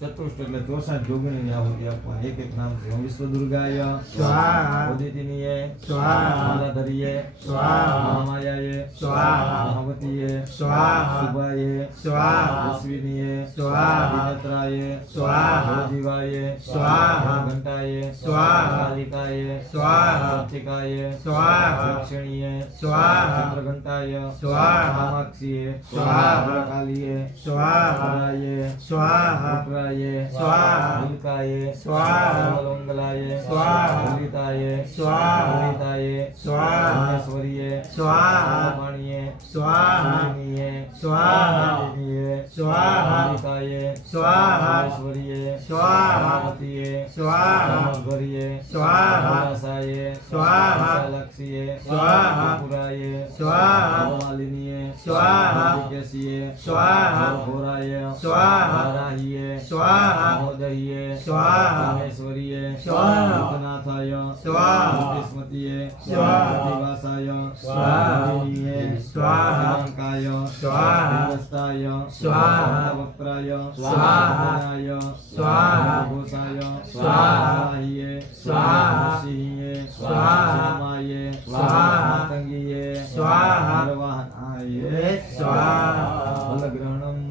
ચતુષ્ટ એટલે 64 જોગણીની આહુતિ આપવાની. એક એક નામથી. ઓમ વિશ્વ દુર્ગાય સ્વાહા. ઉદિતિનીએ સ્વાહા. માલાધરીએ સ્વાહા. મહામાયાએ સ્વાહા. મહાવતીએ સ્વાહા. શુભાએ સ્વાહા. અશ્વિનીએ સ્વાહા. વિનેત્રાએ સ્વાહા. જીવાય સ્વાહા. ઘંટાએ સ્વાહા. કાલિકાએ સ્વાહા. પ્રતિકાએ સ્વાહા. દક્ષિણીએ સ્વાહા. ચંદ્રઘંટાય સ્વાહા. કામાક્ષીએ સ્વાહા. કાલીએ સ્વાહા. પરાયે સ્વાહા. પુત્રાય સ્વાહા. ઉલ્કાય સ્વાહા. મંગલાય સ્વાહા. લલિતાય સ્વાહા. લલિતાય સ્વાહા. ભુવનેશ્વરીએ સ્વાહા. પાણીએ સ્વાહા. પાણીએ સ્વાહા. પાણીએ સ્વાહા. લલિતાય સ્વાહા. ભુવનેશ્વરીએ સ્વાહા. પાર્વતીએ સ્વાહા. ઘરીએ સ્વાહા. વિલાસાય સ્વાહા. વિશાલાક્ષીએ સ્વાહા. પુરાય સ્વાહા. માલિનીએ સ્વાહા. કેસીએ સ્વાહા. ઘોરાય સ્વાહા. વારાહીએ સ્વાહા. મોદહીએ સ્વાહા. મહેશ્વરીએ સ્વાહા. ભૂતનાથાય સ્વાહા. સ્મૃતિએ સ્વાહા. દિવાસાય સ્વાહા. દિનીએ સ્વાહા. શિવાંકાય સ્વાહા. દિવસ્તાય સ્વાહા. વક્ત્રાય સ્વાહા. ગણાય સ્વાહા. ઘોષાય સ્વાહા. વારાહીએ સ્વાહા. સિંહીએ સ્વાહા. શ્યામાય સ્વાહા. માતંગીએ સ્વાહા. નરવાહનાય સ્વાહા. ફલગ્રહણમ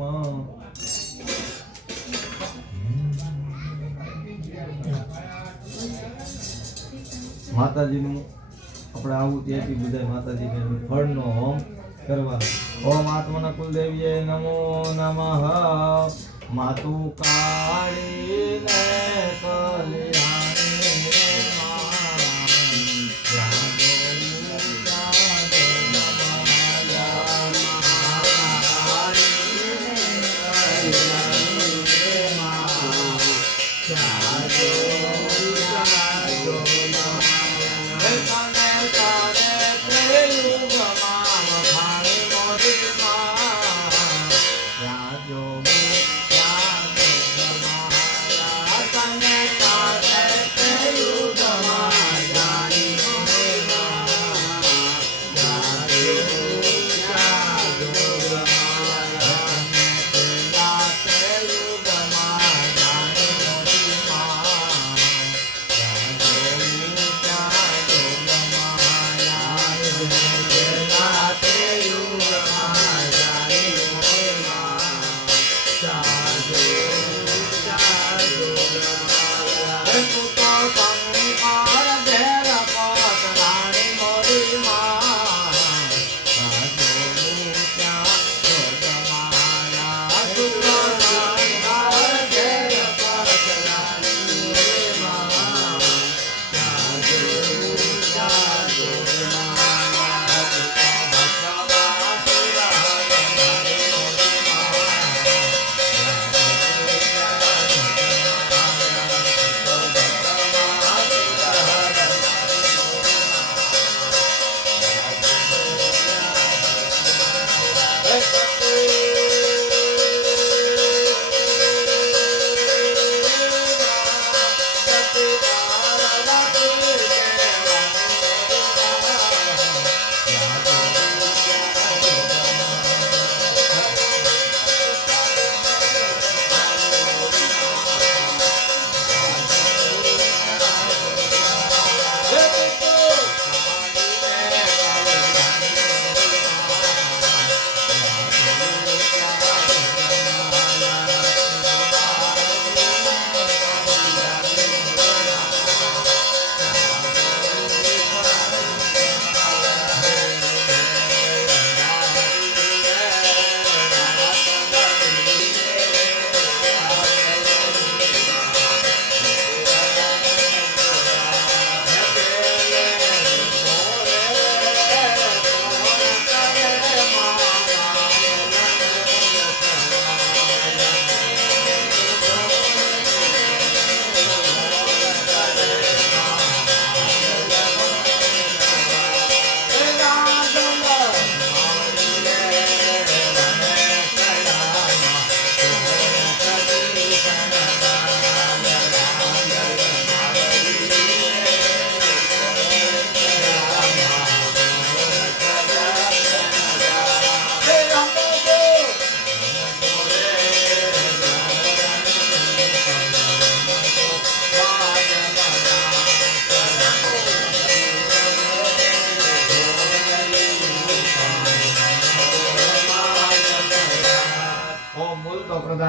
માતાજીનું આપણે આવું ત્યાંથી બધા માતાજીને ફળનો હોમ કરવાનો. ઓમ આત્મન કુલદેવીએ નમો નમઃ. માતુ કાળીને કલ્યાણે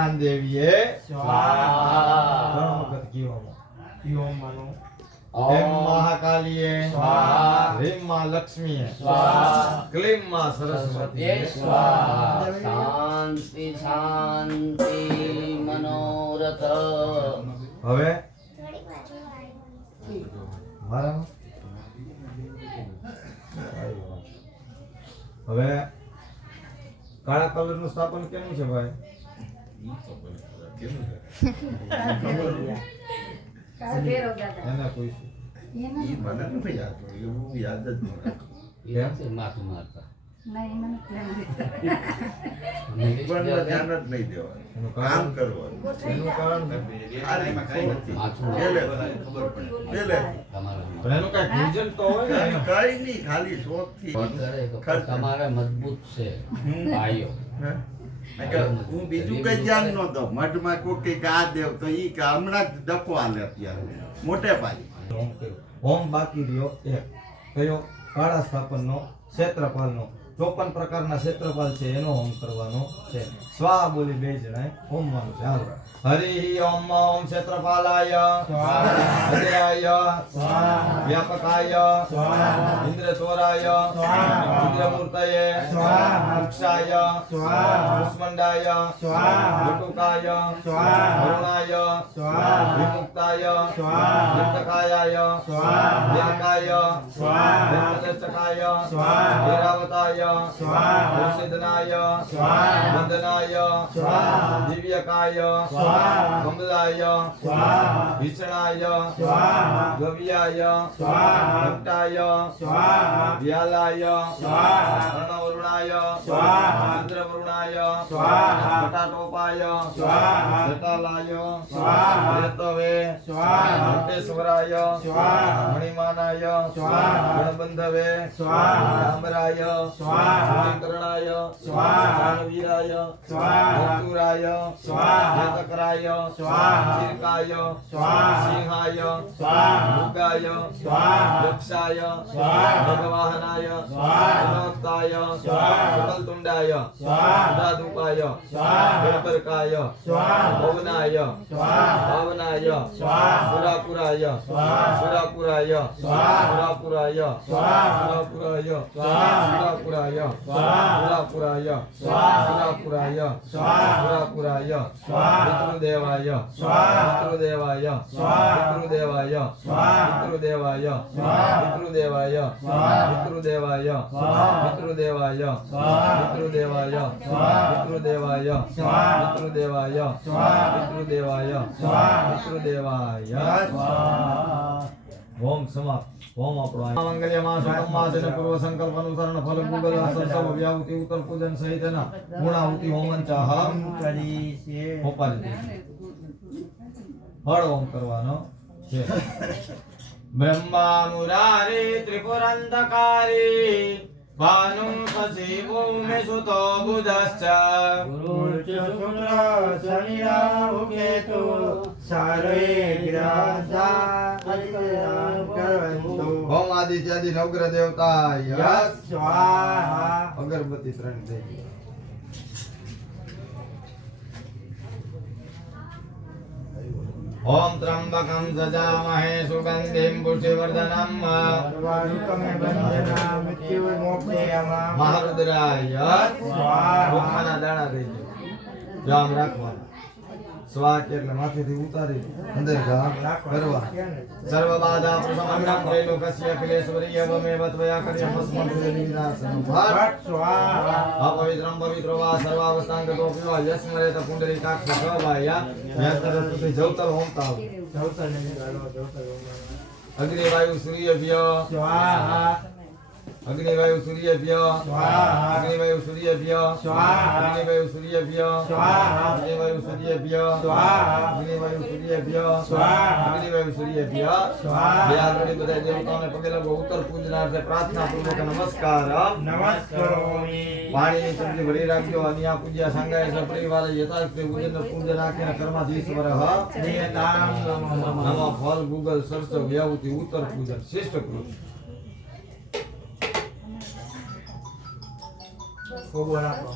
જ્ઞાન દેવીએ સ્વાહા ત્રણ વખત કીવામાં. યો મનો એમ મહાકાલીએ સ્વાહા રીમ માં લક્ષ્મીએ સ્વાહા ક્લીમ માં સરસ્વતીએ સ્વાહા શાંતિ શાંતિ મનોરથ હવે મારા હવે કાળા કલર નું સ્થાપન કેનું છે ભાઈ? એને પૂછ્યું. માથું મારતા એનું કારણ એનું કારણ માથું તમારા પણ એનું કઈ રીઝન તો હોય ને એનું. કરે તો તમારે મજબૂત છે ભાઈઓ હું બીજું કઈ ધ્યાન નતો મઠમાં કોઈ કઈક આ દેવ તો ઈ કે હમણાં જ ડકો આલે અત્યારે મોટે પાયે હોમ કર્યો. હોમ બાકી રહ્યો એક કયો? કાળા સ્થાપનનો ક્ષેત્રપાલનો 54 પ્રકારના ક્ષેત્રપાલ છે એનો હોમ કરવાનો છે. સ્વા બોલી બે જણાએ હોમવાનું છે. હાલો. હરિ ઓમ ઓમ ક્ષેત્રપાલાય અજયાય વ્યાપકાય ઇન્દ્રચોરાય ઇન્દ્રમૂર્તયે વૃક્ષાય કુષ્માંડાય વટુકાય વરુણાય વિમુક્તાય વિમુક્તાય વિમકાય વિમુક્તકાય ઐરાવતાય ઔષધનાય વંદનાય દિવ્યકાય કમલાય વિષ્ણાય ગવ્યાય ભટ્ટાય વ્યાલાય અર્ણવરુણાય ચંદ્રવરુણાય પટાટોપાય જટાલાય રેતવે ઘંટેશ્વરાય મણિમાનાય ગણબંધવે ડામરાય કરણાય વીરાય ચતુરાય ચક્રાય ચીરકાય સિંહાય મૃગાય દક્ષાય ભગવાહનાય ભક્તાય સકલતુંડાય સુદાદુપાય ગણપરકાય ભવનાય ભાવનાય સુરાપુરાય સુરાપુરાય સુરાપુરાય સુરાપુરાય સુરાપુરાય સુરાપુરાય સુરાપુરાય સુરાપુરાય પિતૃદેવાય પિતૃદેવાય પિતૃદેવાય પિતૃદેવાય પિતૃદેવાય પિતૃદેવાય પિતૃદેવાય પિતૃદેવાય પિતૃદેવાય પિતૃદેવાય પિતૃદેવાય પિતૃદેવાય ઓમ સમાપ્ત. ઓમ આપણો મંગલ્ય માસ માસને પૂર્વ સંકલ્પ અનુસરણ ફલ ગુગલ આસન સૌ વ્યાહુતિ ઉત્તર પૂજન સહિતના ગુણાહુતિ હોમન ચાહ કરી છે હોપારી ફળ હોમ કરવાનો છે. બ્રહ્મા મુરારી ત્રિપુરંધકારી ભાનુ શશી ભૂમિ સુતો બુધશ્ચ ગુરુર્ચ શુક્ર શનિ રાહુ કેતુ સર્વે ગ્રહા કલ્યાણ કરવંતુ ઓમ આદિત્યાદિ નવગ્રહ દેવતાય સ્વાહા અગરબત્તી 3 દે. ઓમ ત્રંબકમ સજામહે સુગંધિમ પુષ્ટિવર્ધનમ સર્વાનુકમે બંધના મૃત્યુ મોક્ષેયમા મહારુદ્રાય ચોખાના દાણા દઈ દે. જામ રાખવાના. સ્વાક એટલે માથેથી ઉતારી અંદર ઘા કરવા. સર્વ બાધા પ્રસમન્નમ ત્રૈલોકસ્ય અખિલેશ્વરીય વમેવ ત્વયા કર્યમ સ્મૃતિ વિનાશનમ ભટ સ્વાહા અપવિત્રમ પવિત્રો વા સર્વાવસ્થાંગતો પીવા યસ્મરેત પુંડરીકાક્ષ સ્વભાયા વ્યાસરસ્તુતિ જવતલ હોમતા અગ્નિવાયુ સૂર્યભ્ય સ્વાહા અગ્નિવાયુ સૂર્યભ્ય સ્વાહા અગ્નિવાયુ સૂર્યભ્ય સ્વાહા અગ્નિવાયુ સૂર્યભ્ય સ્વાહા અગ્નિવાયુ સૂર્યભ્ય સ્વાહા અગ્નિવાયુ સૂર્યભ્ય સ્વાહા અગ્નિવાયુ સૂર્યભ્ય સ્વાહા બે આગળ બધા દેવતાઓને પગે લાગો. ઉત્તર પૂજનાર્થે પ્રાર્થના પૂર્વક નમસ્કાર. નમસ્કારોમિ પાણીની ચમચી ભરી રાખજો. અન્યા પૂજ્યા સંગાય સપરિવાર યથાર્થ પૂજન પૂજન રાખીને કર્માધીશ્વર નિયતામ નમઃ ફલ ગુગલ સરસ વ્યાહુતિ ઉત્તર પૂજન શિષ્ટ કૃત. ખૂબ રાખો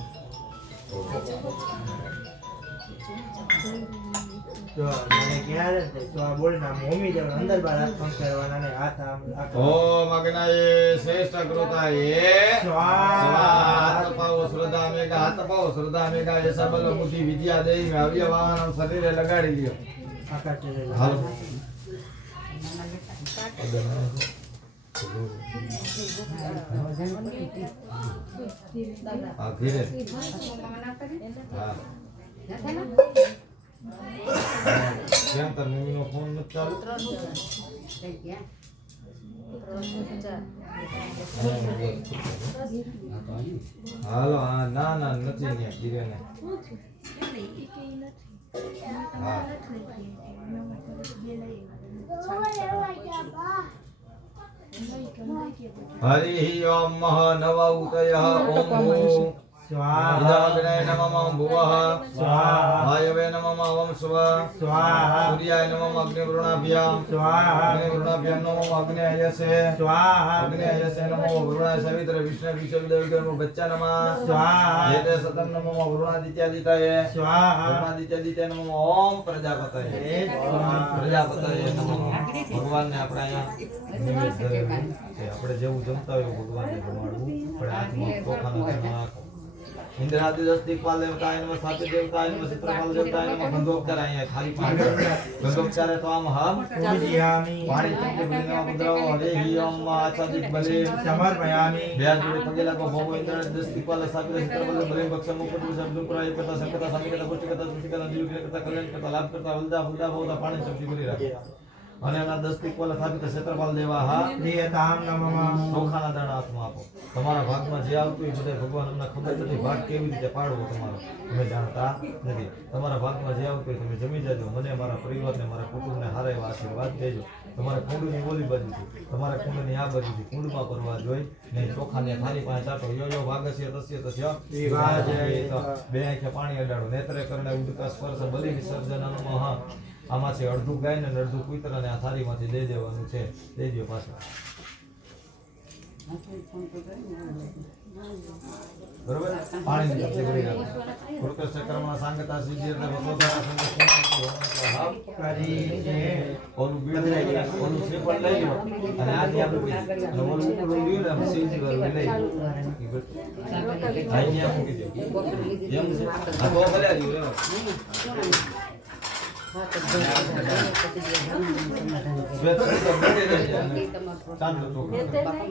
તો મને ક્યારે તો આ બોલીને આમ હોમી જવાનું અંદર બહાર હાથ પંખારવાના ને હાથ આમ ઓમ અગ્નયે શ્રેષ્ઠ કૃતાયે સ્વાહા હાથ પાવો શ્રદ્ધા મેઘા હાથ પાવો શ્રદ્ધા મેઘા એ સબલ બુદ્ધિ વિદ્યા દેવી અવ્યવાન શરીરે લગાડી લ્યો આકાશ છે હાલો હા ધીરે હા કેમ તાર મમ્મીનો ફોન નથી ચાલુ હાલો હા ના ના નથી ને ધીરે ને હા હરિ ઓમ મહ નવ ઉતય ઓમ ભૂ સ્વાહા ઇદાગ્નય નમઃ ભુવઃ સ્વાહા વાયવે નમઃ ઓમ સ્વ સ્વાહા સૂર્યાય નમઃ અગ્નિવૃણાભ્યામ સ્વાહા અગ્નિવૃણાભ્યામ નમઃ અગ્નેયસે સ્વાહા અગ્નેયસે નમઃ વરુણાય સવિત્ર વિષ્ણુ વિશ્વવિદ્યાવિક્રમ બચ્ચા નમઃ સ્વાહા જેતે સતમ નમઃ વરુણાદિત્યાદિતાય સ્વાહા વરુણાદિત્યાદિતાય નમઃ ઓમ પ્રજાપતયે પ્રજાપતયે નમઃ ભગવાનને આપણે અહીંયા નિવેદ ધરેલું છે. આપણે જેવું જમતા હોય એવું ભગવાનને જમાડવું આપણે હાથમાં ચોખાનો દાણો નાખો. ઇન્દ્રાદિ દસ દિક્પાલ દેવતાય નમઃ સાત્ય દેવતાય નમઃ ચિત્રપાલ દેવતાય નમઃ ગંધોપચાર અહીંયા ખાલી પાણી ગંધોપચારે તો આમ હમ પૂજયામિ પાણી ચમચે ભરીને મુદ્રાઓ હરિ ઓમ આચાદિક બલે સમર્પયામિ બે હાથ જોડે પગે લાગો ભગવો ઇન્દ્ર દસ દિક્પાલ સાત્ય ચિત્રપાલ બલે ભક્ષ મુકટ શબ્દ પુરાય કરતા સંકતા સામિકતા પુષ્ટિ કરતા સુષ્ટિ કરતા જીવ કરતા કલ્યાણ કરતા લાભ કરતા વલદા ફલદા ભવદા પાણી ચમચી ભરી રાખો અને એના 10 દિક્પાલ સાત્ય ક્ષેત્રપાલ દેવા હા પ્રિયતામ નમઃ ચોખાના દાણા હાથમાં આપો. તમારા ભાગમાં જે આવતું એ બધા ભગવાન અમને ખબર નથી ભાગ કેવી રીતે પાડવો તમારો તમે જાણતા નથી. તમારા ભાગમાં જે આવતું હોય તમે જમી જજો. મને મારા પરિવારને મારા કુટુંબને સારા એવા આશીર્વાદ દેજો. તમારે કુંડની ઓલી બાજુથી તમારે કુંડની આ બાજુથી કુંડમાં પરવા જોઈ ને ચોખાને થાળી પાસે ચાટો યો યો ભાગસ્ય તસ્ય તસ્ય બે આંખે પાણી અડાડો નેત્રે કરણે ઉદકા સ્પર્શ બલિ વિસર્જન નમઃ. આમાંથી અડધું ગાય ને અડધું કૂતરાને આ થાળીમાંથી દઈ દેવાનું છે. દઈ દો પાછું બરોબર. પાણીની ચમચી ભરી રાખો. કૃતસ્ય કર્મા સાંગતા સિદ્ધિ એટલે વસોધરા સંગત કરી છે ઓલું બીડું ઓલું શ્રીફળ લઈ લો અને આ ત્યાં મૂકી દો. અને ઓલું ઉપરનું બીડું ને સીધી વાળું લઈ લો. આ ત્યાં મૂકી દો. એમ છે. આ તો ભલે રહ્યું લેવો.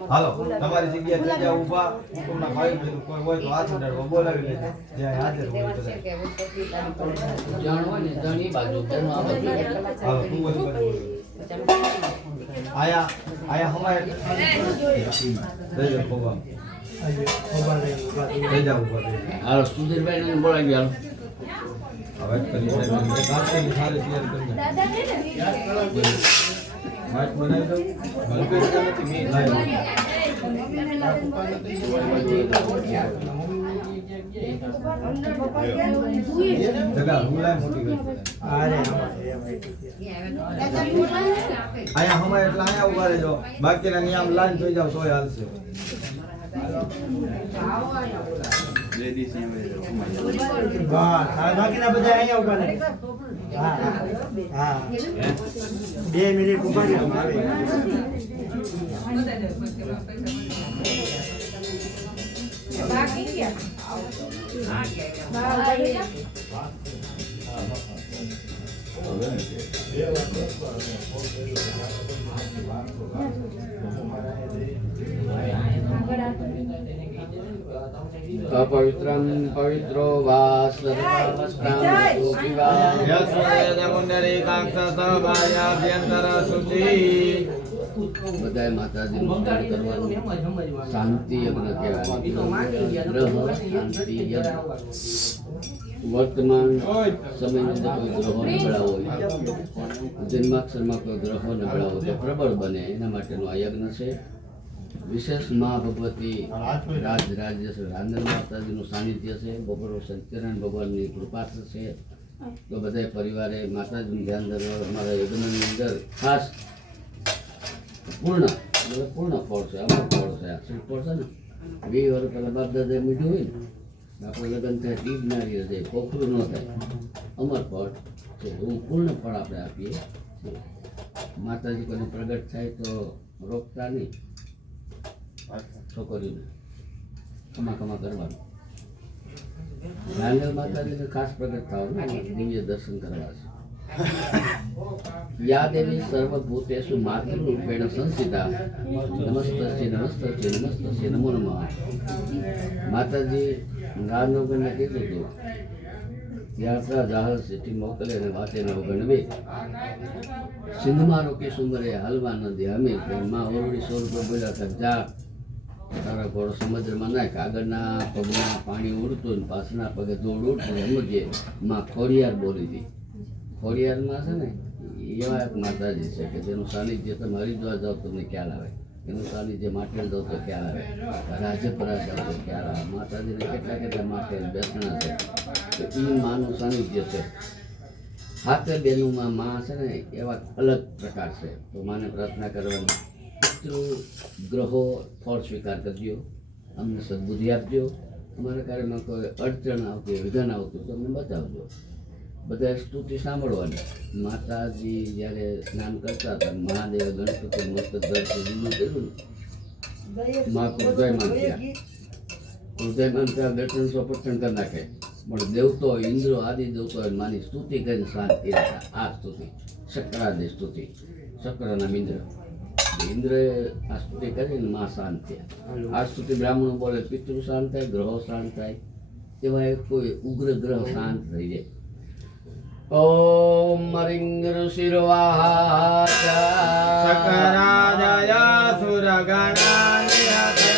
હાલો તમારી જગ્યાએ જગ્યા ઊભા કુટુંબના ભાઈ બહેન કોઈ હોય તો હાથ ઉડાડવા બોલાવી લેજો. જ્યાં હાજર હોય બધા. જણ હોય ને જણ ઈ બાજુ જણ આ બાજુ. હાલો તું બધું બધું આયા આયા હમાય દઈ દો ભગવાન દઈ જાવ ઉભા દઈ હાલો સુધીરભાઈ ને બોલાવી હાલો. હવે કરી સાહેબ કાચની થાળી તૈયાર કરી દો. માટ બનાવી દો. હલકે નથી મેં લાવી. જગા હુલાય મોટી કરી. અરે આયા હમાય એટલે આયા ઉભા રહેજો. બાકીના નિયમ લાઈન થઈ જાવ તોય હાલશે. વાહ બાકીના બધા અહીંયા ઉભા રહે. હા હા 2 મિનિટ ઉભા રહેવામાં આવે. અપવિત્રં પવિત્રો વા સર્વસ્ત્રાં સુખિવા બધાય માતાજીનું સ્મરણ કરવાનું. શાંતિ યજ્ઞ કહેવાય. ગ્રહ શાંતિ યજ્ઞ. વર્તમાન સમયની અંદર કોઈ ગ્રહો નબળા હોય, જન્માક્ષરમાં કોઈ ગ્રહો નબળા હોય તો પ્રબળ બને એના માટેનો આ યજ્ઞ છે. વિશેષ મા ભગવતી રાજ્ય છે, રાંધણ માતાજીનું સાનિધ્ય છે. બપોર સત્યનારાયણ ભગવાનની કૃપા થશે તો બધા પરિવારે માતાજીનું ધ્યાન ધરવા અમારા યજ્ઞની અંદર ખાસ પૂર્ણ ફળ છે. અમુક ફળ છે. આ શ્રીફળ છે ને 20 વર્ષ પહેલાં બાપ દાદાએ મીઠું હોય ને આપણે લગ્ન થાય તીજ નારી હૃદય પોખરું ન થાય અમર ફળ છે એવું પૂર્ણ ફળ આપણે આપીએ છીએ. માતાજી કોઈને પ્રગટ થાય તો રોકતા નહીં, છોકરીઓને ખમા કરવાનું. નાંગલ માતાજીને ખાસ પ્રગટ થવાનું, દિવ્ય દર્શન કરવા છે. યા દેવી સર્વભૂતેષુ માતૃરૂપેણ સંસ્થિતા નમસ્તસ્ય નમો નમઃ. માતાજી રામનગરને કીધું હતું યાત્રા જાહલ સિટી મોકલે અને વાતે ન ગણવે સિંધમાં રોકી સુમરે હાલવા નદી હમે માં ઓરડી 100 રૂપિયા બોલ્યા હતા જા તારા ઘોડો સમુદ્રમાં નાખ. આગળના પગમાં પાણી ઉડતું ને પાછળના પગે ધૂળ ઉડતું સમજીએ માં ખોડિયાર બોલી હતી. ખોડિયારમાં છે ને એવા એક માતાજી છે કે જેનું સાનિધ્ય તમે હરિદ્વાર જાઓ તમને ખ્યાલ આવે, એનું સાનિધ્ય માટેલ જાઓ તો ખ્યાલ આવે, રાજપરા જાઓ તો ખ્યાલ આવે. માતાજીને કેટલા માટેલ બેસણા છે તો એ માનું સાનિધ્ય છે. હાથે બેનુંમાં માં છે ને એવા અલગ પ્રકાર છે. તો માને પ્રાર્થના કરવાની, પિતૃ ગ્રહો ફળ સ્વીકાર કરજો, અમને સદબુદ્ધિ આપજો. અમારા કાર્યમાં કોઈ અડચણ આવતી વિઘન આવતું તો અમને બતાવજો. બધા સ્તુતિ સાંભળવાની. માતાજી જ્યારે સ્નાન કરતા હતા મહાદેવ ગણપતિ મસ્ત દર્શન કર્યું માં કૃદયમાન થયા. કૃદયમાન થયા દર્શન સોપર્ષણ કરી નાખે. પણ દેવતો ઇન્દ્રો આદિ દેવતો માની સ્તુતિ કરીને શાંતિ હતા. આ સ્તુતિ શક્રાદિ સ્તુતિ, શક્રના ઇન્દ્ર ઇન્દ્રએ આ સ્તુતિ કરીને માં શાંત થયા. આ સ્તુતિ બ્રાહ્મણો બોલે પિતૃ શાંત થાય, ગ્રહો શાંત થાય, એવા કોઈ ઉગ્ર ગ્રહ શાંત થઈ જાય. ઓમ રિંગ ઋષિર્વાચા શકરાદય સુરગણા નિહતે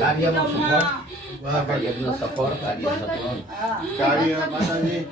કાર્યમાં સફળ કાર્ય સફળ. કાર્ય માતાજી